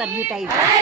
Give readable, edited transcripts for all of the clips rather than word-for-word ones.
અંતર ગીત આવ્યું.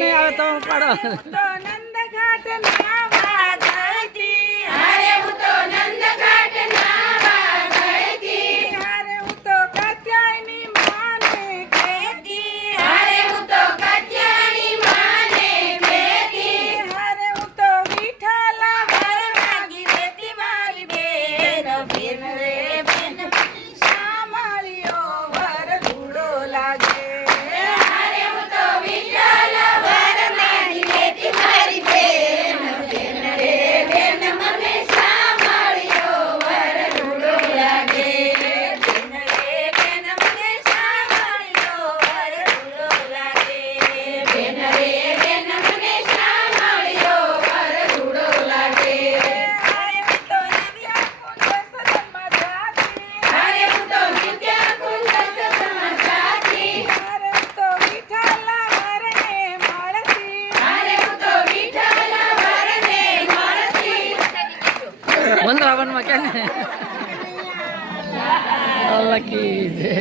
નહીં આવે તો પાડો. તો નંદઘાટ નાવા જતી. અરે હું તો નંદઘાટ નાવા ગઈતી. અરે હું તો કાત્યાયની માને કહેતી. અરે હું તો કાત્યાયની માને કહેતી. અરે હું તો વિઠ્ઠલા વર માગી લેતી મારી બેન. બેન રે બેન સાંભળ્યો વર ધૂળો લાગે. અરે હું તો વિઠ્ઠલ વર માગી લેતી મારી બેન. બેન રે બેન મને સાંભળ્યો વર રૂડો લાગે. બેન રે બેન મને સાંભળ્યો વર ધૂળો લાગે. બેન રે બેન મને સાંભળ્યો વર રૂડો લાગે. અરે હું તો વિદ્યાકુંજ સદનમાં જાતી. અરે હું તો વિદ્યાકુંજ સત્સંગમાં જાતી. અરે હું તો વિઠ્ઠલા વરને મળતી. અરે હું તો વિઠ્ઠલ વરને મળતી. વંદરાવનમાં ક્યાં લકી છે.